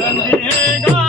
跟着共产党。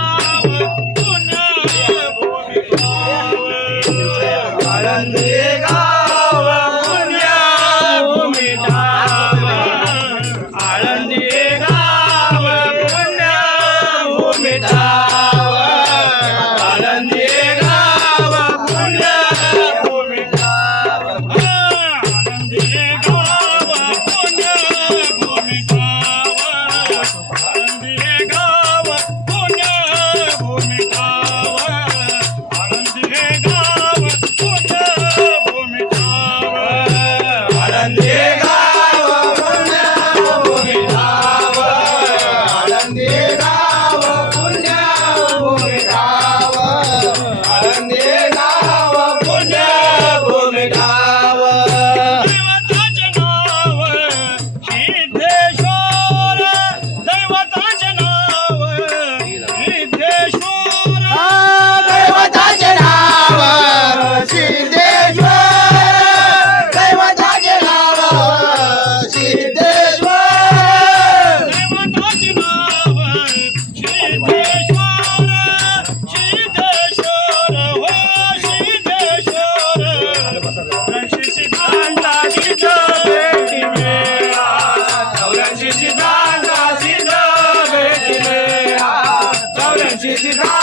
Shri Ram.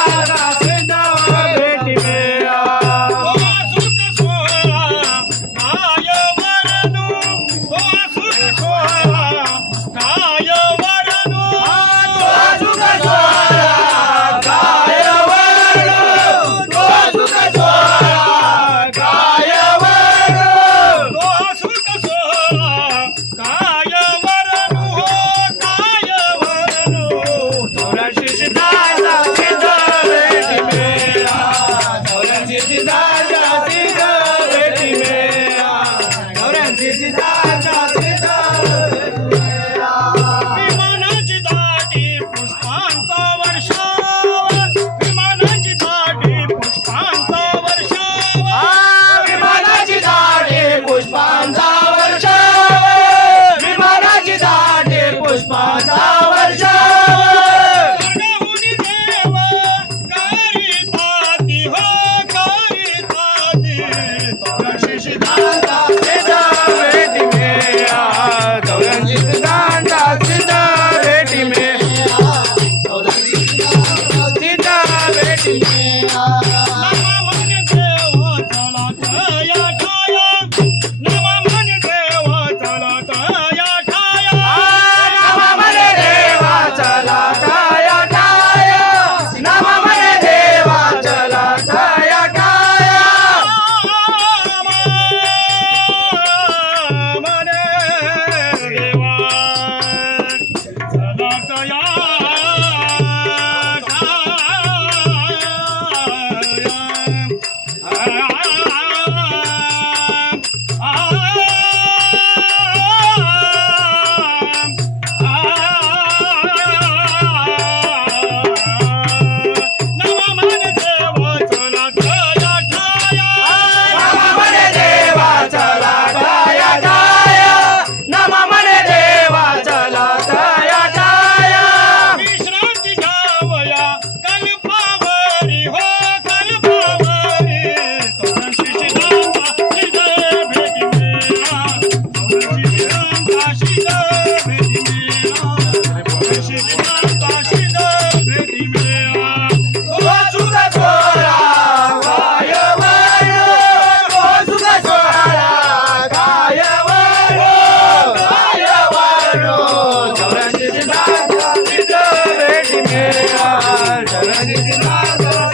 Father.